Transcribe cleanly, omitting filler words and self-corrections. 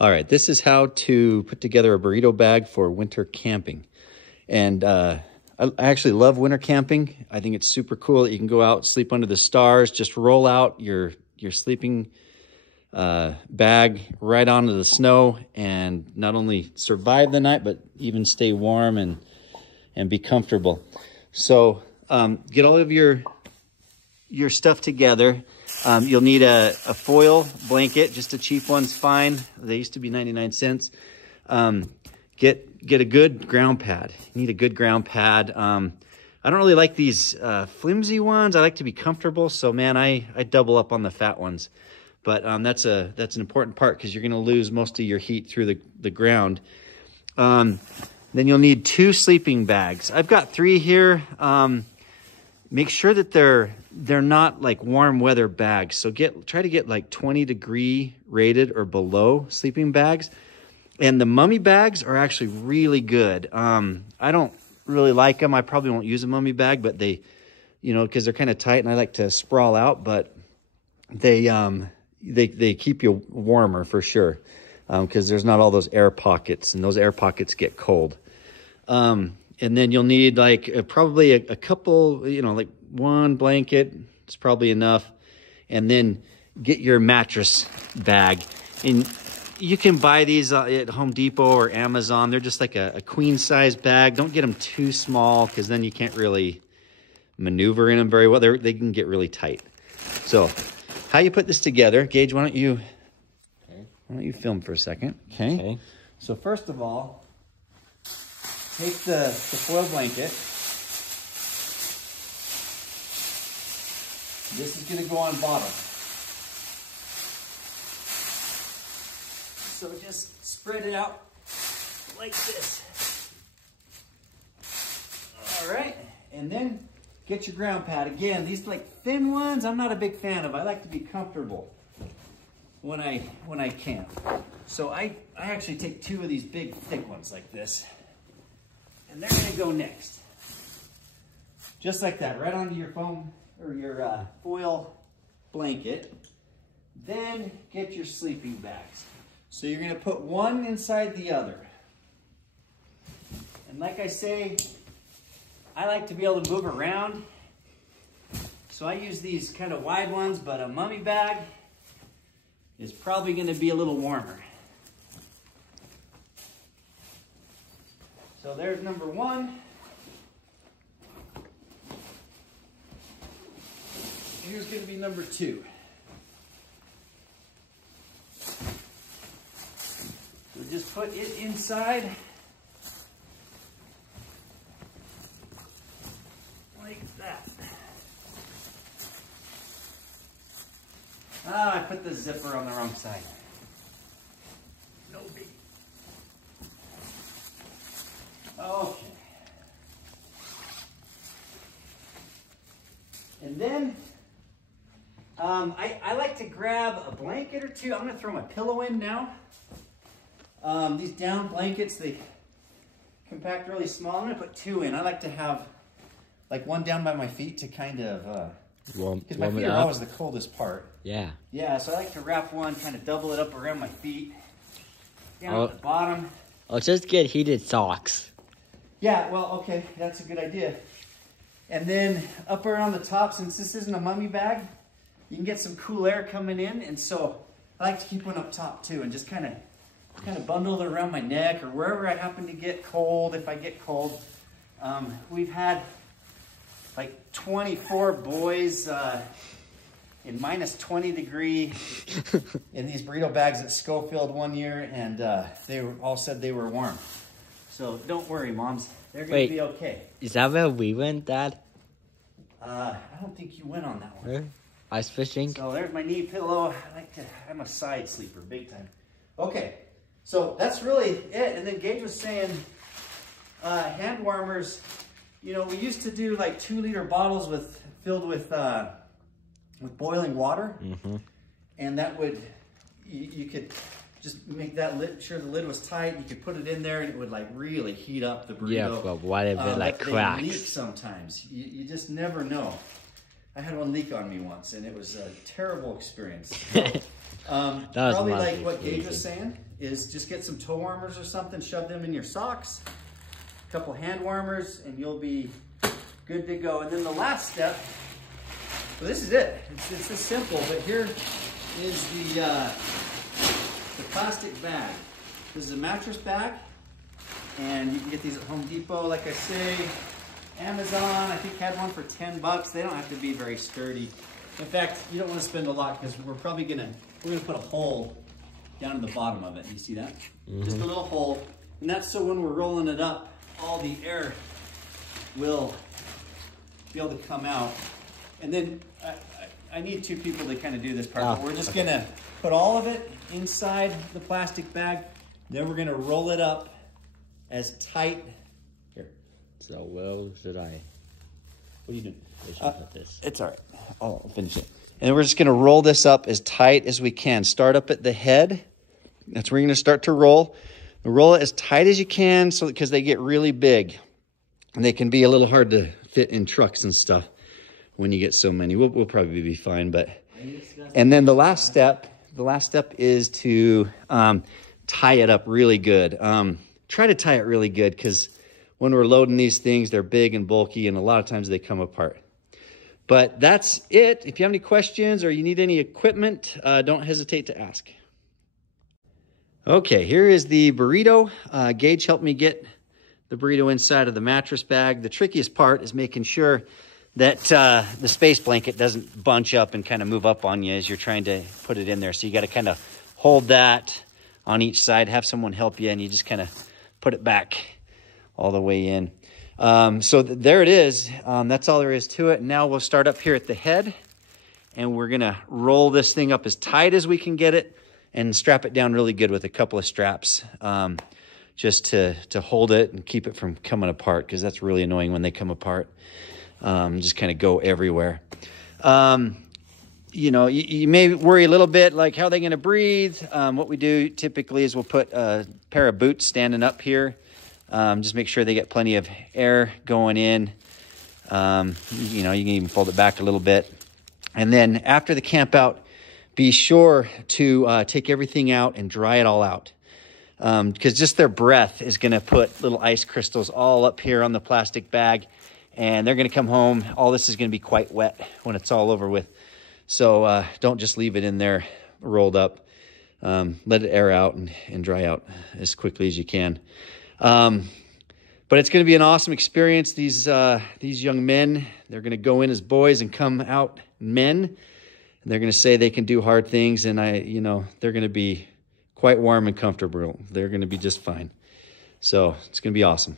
All right, this is how to put together a burrito bag for winter camping. And I actually love winter camping. I think it's super cool that you can go out, sleep under the stars, just roll out your sleeping bag right onto the snow and not only survive the night, but even stay warm and be comfortable. So get all of your stuff together. You'll need a foil blanket, just a cheap one's fine. They used to be 99 cents. Get a good ground pad. You need a good ground pad. I don't really like these flimsy ones. I like to be comfortable. So man, I double up on the fat ones. But that's an important part because you're gonna lose most of your heat through the ground. Then you'll need 2 sleeping bags. I've got 3 here. Make sure that they're not like warm weather bags. So try to get like 20-degree rated or below sleeping bags. And the mummy bags are actually really good. I don't really like them. I probably won't use a mummy bag, but they, because they're kind of tight and I like to sprawl out, but they keep you warmer for sure. Because there's not all those air pockets, and those air pockets get cold. And then you'll need like probably a couple, like 1 blanket. It's probably enough. And then get your mattress bag. And you can buy these at Home Depot or Amazon. They're just like a queen size bag. Don't get them too small because then you can't really maneuver in them very well. They can get really tight. So how you put this together, Gage, why don't you film for a second? Okay. So first of all, take the foil blanket. This is going to go on bottom. So just spread it out like this. All right, and then get your ground pad. Again, these like thin ones, I'm not a big fan of. I like to be comfortable when I camp. So I actually take 2 of these big thick ones like this. And they're gonna go next. Just like that, right onto your foam or your foil blanket. Then get your sleeping bags. So you're gonna put one inside the other. And like I say, I like to be able to move around. So I use these kind of wide ones, but a mummy bag is probably gonna be a little warmer. So there's number 1. Here's going to be number 2. So just put it inside like that. I put the zipper on the wrong side. No big. Okay. And then I like to grab a blanket or 2. I'm going to throw my pillow in now. These down blankets, they compact really small. I'm going to put 2 in. I like to have like 1 down by my feet to kind of, because my feet are always the coldest part. Yeah. Yeah, so I like to wrap 1, kind of double it up around my feet. Down at the bottom. I'll just get heated socks. Yeah, well, okay, that's a good idea. And then up around the top, since this isn't a mummy bag, you can get some cool air coming in. And so I like to keep one up top too, and just kind of bundle it around my neck or wherever I happen to get cold, if I get cold. We've had like 24 boys in minus 20 degree in these burrito bags at Schofield one year, and they all said they were warm. So don't worry, moms. They're going to be okay. Is that where we went, Dad? I don't think you went on that one. Where? Ice fishing? So there's my knee pillow. I'm a side sleeper, big time. Okay, so that's really it. And then Gage was saying hand warmers. We used to do like 2-liter bottles filled with boiling water. Mm-hmm. And that would, you could just make that sure the lid was tight. You could put it in there and it would like really heat up the burrito. Yeah, but what if it like cracks? They leak sometimes. You just never know. I had one leak on me once and it was a terrible experience. Probably like what Gage was saying, is just get some toe warmers or something, shove them in your socks, a couple hand warmers, and you'll be good to go. And then the last step, well, this is it. It's this simple, but here is the plastic bag. This is a mattress bag, and you can get these at Home Depot, like I say. Amazon, I think, had one for 10 bucks. They don't have to be very sturdy. In fact, you don't want to spend a lot because we're gonna put a hole down in the bottom of it. You see that? Just a little hole. And that's so when we're rolling it up, all the air will be able to come out. And then I need two people to kind of do this part. But we're just gonna put all of it inside the plastic bag. Then we're gonna roll it up as tight. Here. So well should I? What are you doing? Put this. It's all right. I'll finish it. And we're just going to roll this up as tight as we can. Start up at the head. That's where you're going to start to roll. Roll it as tight as you can, so because they get really big. And they can be a little hard to fit in trucks and stuff when you get so many. We'll probably be fine. And then the last step is to tie it up really good. Try to tie it really good because when we're loading these things, they're big and bulky, and a lot of times they come apart. But that's it. If you have any questions or you need any equipment, don't hesitate to ask. Okay, here is the burrito. Gage helped me get the burrito inside of the mattress bag. The trickiest part is making sure that the space blanket doesn't bunch up and kind of move up on you as you're trying to put it in there. So you got to kind of hold that on each side, have someone help you, and you just kind of put it back all the way in. So there it is. That's all there is to it. Now we'll start up here at the head, and we're going to roll this thing up as tight as we can get it and strap it down really good with a couple of straps, just to hold it and keep it from coming apart, because that's really annoying when they come apart. Just kind of go everywhere. You know, you may worry a little bit, like, how are they going to breathe? What we do typically is we'll put a pair of boots standing up here. Just make sure they get plenty of air going in. You know, you can even fold it back a little bit. And then after the camp out, be sure to take everything out and dry it all out. Because just their breath is going to put little ice crystals all up here on the plastic bag. And they're going to come home. All this is going to be quite wet when it's all over with. So don't just leave it in there rolled up. Let it air out and dry out as quickly as you can. But it's going to be an awesome experience. These young men, they're going to go in as boys and come out men. And they're going to say they can do hard things. And they're going to be quite warm and comfortable. They're going to be just fine. So it's going to be awesome.